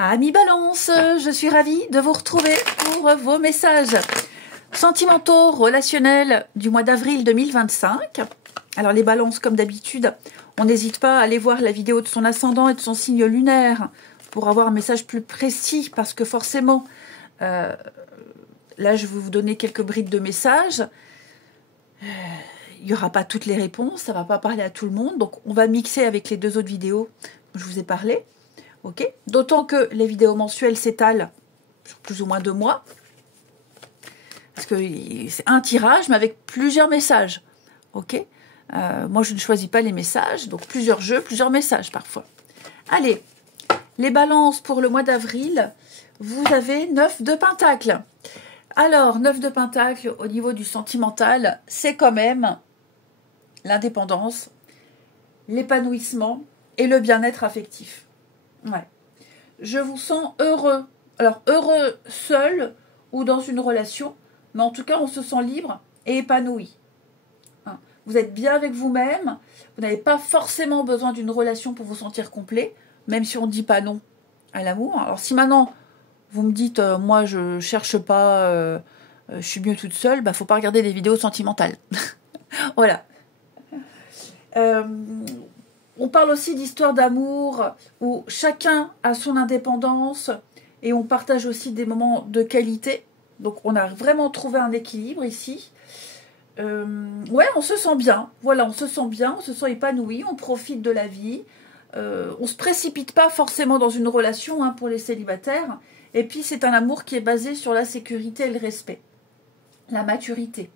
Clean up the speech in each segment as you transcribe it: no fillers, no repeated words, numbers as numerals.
Amis Balance, je suis ravie de vous retrouver pour vos messages sentimentaux, relationnels du mois d'avril 2025. Alors les balances, comme d'habitude, on n'hésite pas à aller voir la vidéo de son ascendant et de son signe lunaire pour avoir un message plus précis, parce que forcément, là je vais vous donner quelques brides de messages. Il n'y aura pas toutes les réponses, ça ne va pas parler à tout le monde, donc on va mixer avec les deux autres vidéos dont je vous ai parlé. Okay. D'autant que les vidéos mensuelles s'étalent sur plus ou moins 2 mois. Parce que c'est un tirage, mais avec plusieurs messages. Ok. Moi, je ne choisis pas les messages, donc plusieurs jeux, plusieurs messages parfois. Allez, les balances pour le mois d'avril, vous avez 9 de pentacles. Alors, 9 de pentacles au niveau du sentimental, c'est quand même l'indépendance, l'épanouissement et le bien-être affectif. Ouais. Je vous sens heureux. Alors, heureux seul ou dans une relation, mais en tout cas, on se sent libre et épanoui. Hein. Vous êtes bien avec vous-même. Vous n'avez pas forcément besoin d'une relation pour vous sentir complet, même si on ne dit pas non à l'amour. Alors, si maintenant, vous me dites, moi, je ne cherche pas, je suis mieux toute seule, bah, faut pas regarder des vidéos sentimentales. Voilà. On parle aussi d'histoire d'amour où chacun a son indépendance et on partage aussi des moments de qualité. Donc on a vraiment trouvé un équilibre ici. Ouais, on se sent bien. Voilà, on se sent bien, on se sent épanoui, on profite de la vie. On ne se précipite pas forcément dans une relation hein, pour les célibataires. Et puis c'est un amour qui est basé sur la sécurité et le respect. La maturité.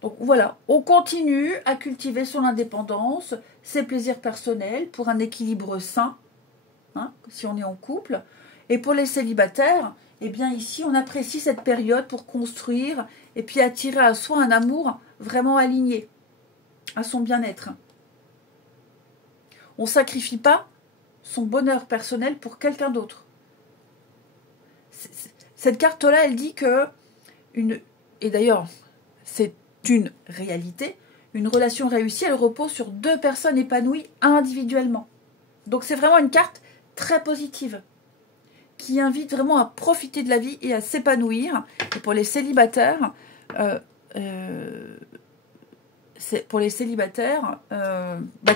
Donc voilà, on continue à cultiver son indépendance, ses plaisirs personnels pour un équilibre sain, hein, si on est en couple. Et pour les célibataires, eh bien ici, on apprécie cette période pour construire et puis attirer à soi un amour vraiment aligné à son bien-être. On ne sacrifie pas son bonheur personnel pour quelqu'un d'autre. Cette carte-là, elle dit que, et d'ailleurs, c'est une réalité, une relation réussie, elle repose sur 2 personnes épanouies individuellement. Donc c'est vraiment une carte très positive qui invite vraiment à profiter de la vie et à s'épanouir. Et pour les célibataires,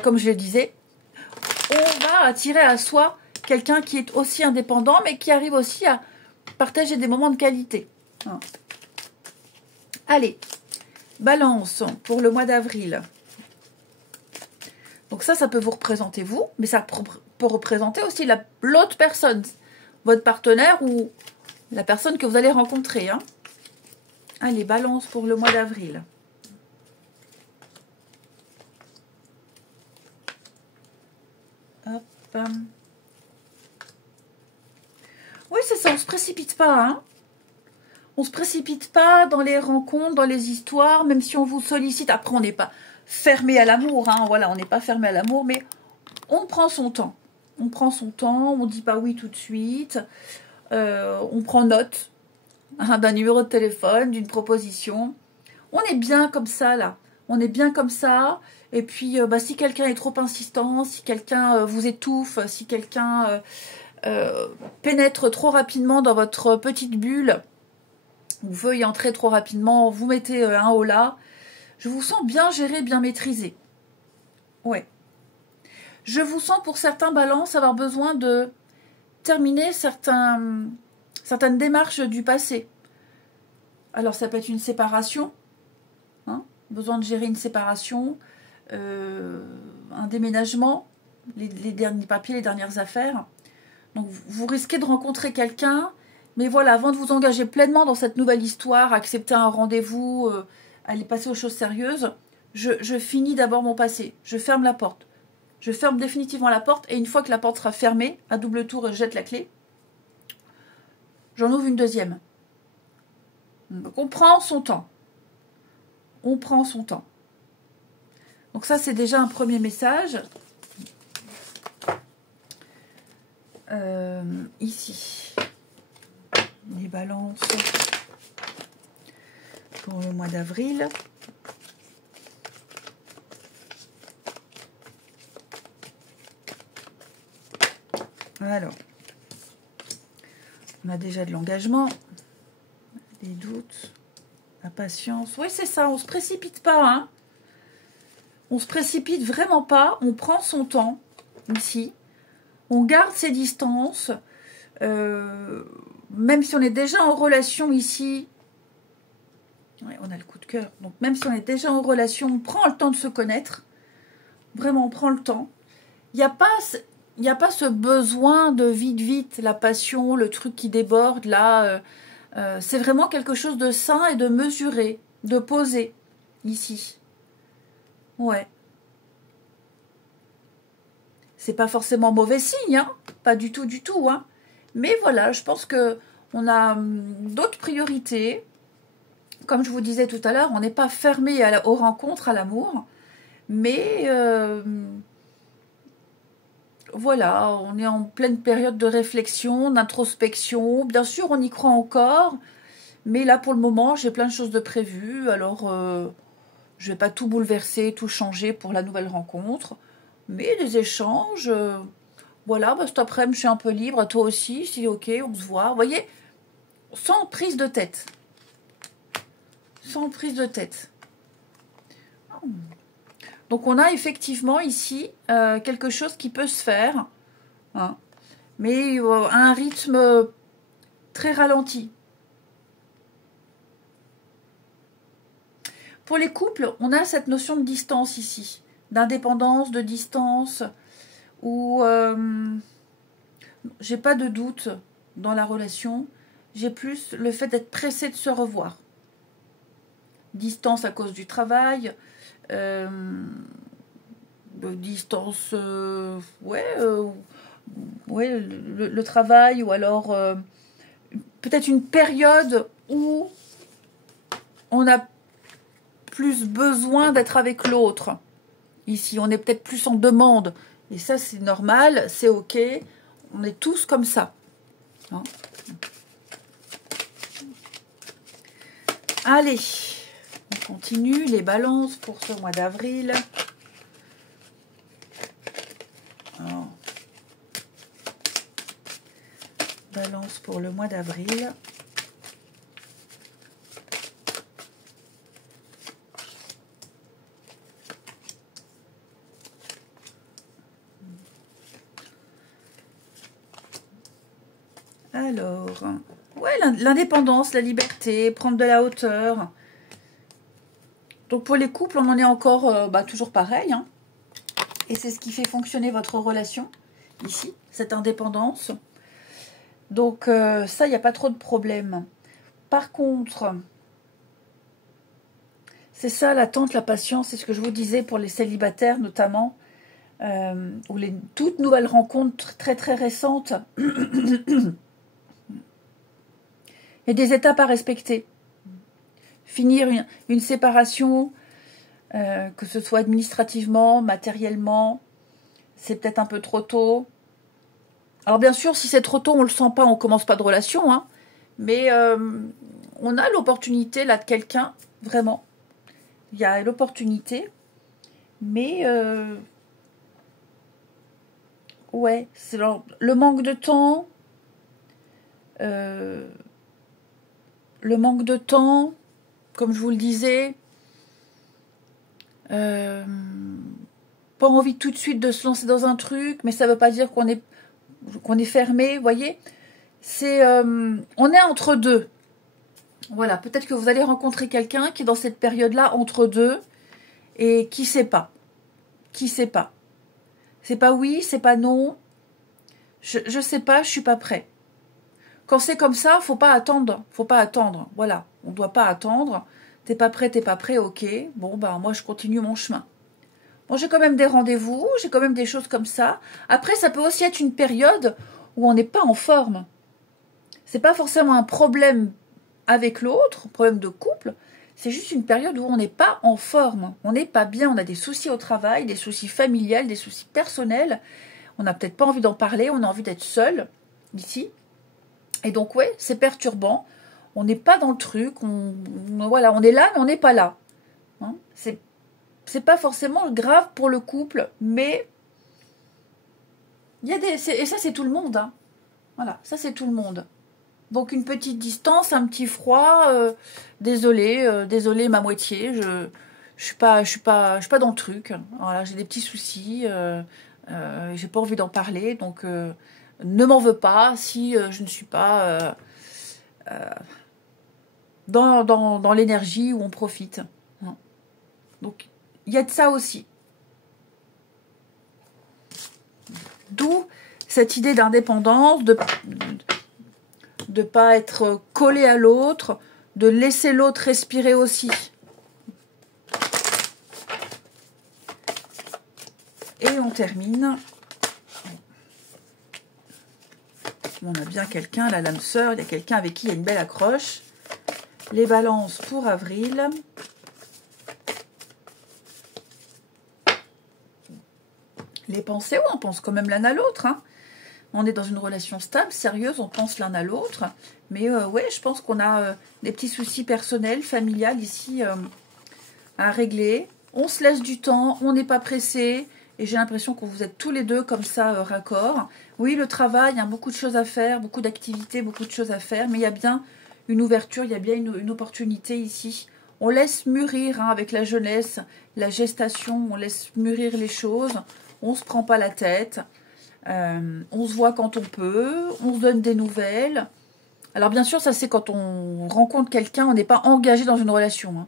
comme je le disais, on va attirer à soi quelqu'un qui est aussi indépendant, mais qui arrive aussi à partager des moments de qualité. Allez, Balance pour le mois d'avril. Donc ça peut vous représenter vous, mais ça peut représenter aussi l'autre personne, votre partenaire ou la personne que vous allez rencontrer. Hein. Allez, Balance pour le mois d'avril. Hop. Oui, c'est ça, on ne se précipite pas, hein. On ne se précipite pas dans les rencontres, dans les histoires, même si on vous sollicite. Après, on n'est pas fermé à l'amour, hein. Voilà, on n'est pas fermé à l'amour, mais on prend son temps. On prend son temps, on ne dit pas oui tout de suite. On prend note hein, d'un numéro de téléphone, d'une proposition. On est bien comme ça, là. On est bien comme ça. Et puis, si quelqu'un est trop insistant, si quelqu'un vous étouffe, si quelqu'un pénètre trop rapidement dans votre petite bulle, vous veut y entrer trop rapidement, vous mettez un holà. Je vous sens bien géré, bien maîtrisé. Ouais. Je vous sens pour certains balances avoir besoin de terminer certaines démarches du passé. Alors ça peut être une séparation, hein, besoin de gérer une séparation, un déménagement, les derniers papiers, les dernières affaires. Donc vous risquez de rencontrer quelqu'un. Mais voilà, avant de vous engager pleinement dans cette nouvelle histoire, accepter un rendez-vous, aller passer aux choses sérieuses, je finis d'abord mon passé. Je ferme la porte. Je ferme définitivement la porte et une fois que la porte sera fermée, à double tour, je jette la clé. J'en ouvre une deuxième. Donc on prend son temps. On prend son temps. Donc ça, c'est déjà un premier message. Ici. Les balances pour le mois d'avril. Alors, On a déjà de l'engagement, des doutes, la patience. Oui, c'est ça, on se précipite pas, hein. On se précipite vraiment pas, on prend son temps, ici. On garde ses distances, même si on est déjà en relation ici. Ouais, on a le coup de cœur. Donc même si on est déjà en relation, on prend le temps de se connaître. Vraiment, on prend le temps. Il n'y a pas ce besoin de vite, la passion, le truc qui déborde, là. C'est vraiment quelque chose de sain et de mesuré, de posé, ici. Ouais. C'est pas forcément mauvais signe, hein. Pas du tout, hein. Mais voilà, je pense que on a d'autres priorités. Comme je vous disais tout à l'heure, on n'est pas fermé aux rencontres, à l'amour. Mais voilà, on est en pleine période de réflexion, d'introspection. Bien sûr, on y croit encore. Mais là, pour le moment, j'ai plein de choses de prévues. Alors, je ne vais pas tout bouleverser, tout changer pour la nouvelle rencontre. Mais des échanges, voilà, bah, cet après-midi, je suis un peu libre. Toi aussi, si ok, on se voit. Vous voyez, sans prise de tête. Sans prise de tête. Donc, on a effectivement ici quelque chose qui peut se faire. Hein, mais à un rythme très ralenti. Pour les couples, on a cette notion de distance ici, d'indépendance, de distance, où j'ai pas de doute dans la relation, j'ai plus le fait d'être pressé de se revoir. Distance à cause du travail, distance, ouais, le travail, ou alors peut-être une période où on a plus besoin d'être avec l'autre. Ici, on est peut-être plus en demande. Et ça, c'est normal, c'est ok. On est tous comme ça. Hein? Allez, on continue les balances pour ce mois d'avril. Balance pour le mois d'avril. Alors, ouais, l'indépendance, la liberté, prendre de la hauteur. Donc pour les couples, on en est encore toujours pareil. Hein. Et c'est ce qui fait fonctionner votre relation, ici, cette indépendance. Donc ça, il n'y a pas trop de problème. Par contre, c'est ça l'attente, la patience, c'est ce que je vous disais pour les célibataires notamment, ou les toutes nouvelles rencontres très très récentes. Il y a des étapes à respecter. Finir une séparation, que ce soit administrativement, matériellement, c'est peut-être un peu trop tôt. Alors bien sûr, si c'est trop tôt, on ne le sent pas, on ne commence pas de relation. Hein, mais on a l'opportunité là de quelqu'un, vraiment. Il y a l'opportunité. Mais ouais, c'est le manque de temps. Le manque de temps, comme je vous le disais, pas envie tout de suite de se lancer dans un truc, mais ça ne veut pas dire qu'on est fermé, vous voyez. On est entre deux. Voilà, peut-être que vous allez rencontrer quelqu'un qui est dans cette période-là, entre deux, et qui sait pas. Qui sait pas. C'est pas oui, c'est pas non. Je sais pas, je suis pas prêt. Quand c'est comme ça, faut pas attendre. Faut pas attendre. Voilà, on doit pas attendre. T'es pas prêt, ok. Bon, bah moi je continue mon chemin. Bon, j'ai quand même des rendez-vous, j'ai quand même des choses comme ça. Après, ça peut aussi être une période où on n'est pas en forme. C'est pas forcément un problème avec l'autre, problème de couple. C'est juste une période où on n'est pas en forme. On n'est pas bien, on a des soucis au travail, des soucis familiales, des soucis personnels. On n'a peut-être pas envie d'en parler, on a envie d'être seul, ici. Et donc, ouais, c'est perturbant. On n'est pas dans le truc. Voilà, on est là, mais on n'est pas là. Hein, c'est pas forcément grave pour le couple, mais il y a et ça, c'est tout le monde. Hein. Voilà, ça, c'est tout le monde. Donc une petite distance, un petit froid. Désolée, désolée ma moitié. Je suis pas dans le truc. Voilà, j'ai des petits soucis. J'ai pas envie d'en parler. Donc ne m'en veux pas si je ne suis pas dans l'énergie où on profite. Donc il y a de ça aussi. D'où cette idée d'indépendance, de pas être collé à l'autre, de laisser l'autre respirer aussi. Et on termine. On a bien quelqu'un, la lame sœur, il y a quelqu'un avec qui il y a une belle accroche. Les balances pour avril. Les pensées, ouais, on pense quand même l'un à l'autre. Hein. On est dans une relation stable, sérieuse, on pense l'un à l'autre. Mais ouais, je pense qu'on a des petits soucis personnels, familiales ici à régler. On se laisse du temps, on n'est pas pressé. Et j'ai l'impression que vous êtes tous les deux comme ça, raccord. Oui, le travail, il y a beaucoup de choses à faire, beaucoup d'activités, beaucoup de choses à faire. Mais il y a bien une ouverture, il y a bien une opportunité ici. On laisse mûrir hein, avec la jeunesse, la gestation, on laisse mûrir les choses. On ne se prend pas la tête. On se voit quand on peut. On se donne des nouvelles. Alors bien sûr, ça c'est quand on rencontre quelqu'un, on n'est pas engagé dans une relation. Hein.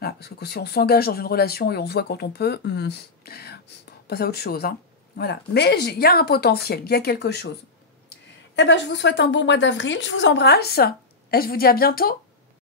Voilà, parce que si on s'engage dans une relation et on se voit quand on peut, on passe à autre chose. Hein. Voilà. Mais il y a un potentiel, il y a quelque chose. Eh ben, je vous souhaite un beau mois d'avril. Je vous embrasse et je vous dis à bientôt.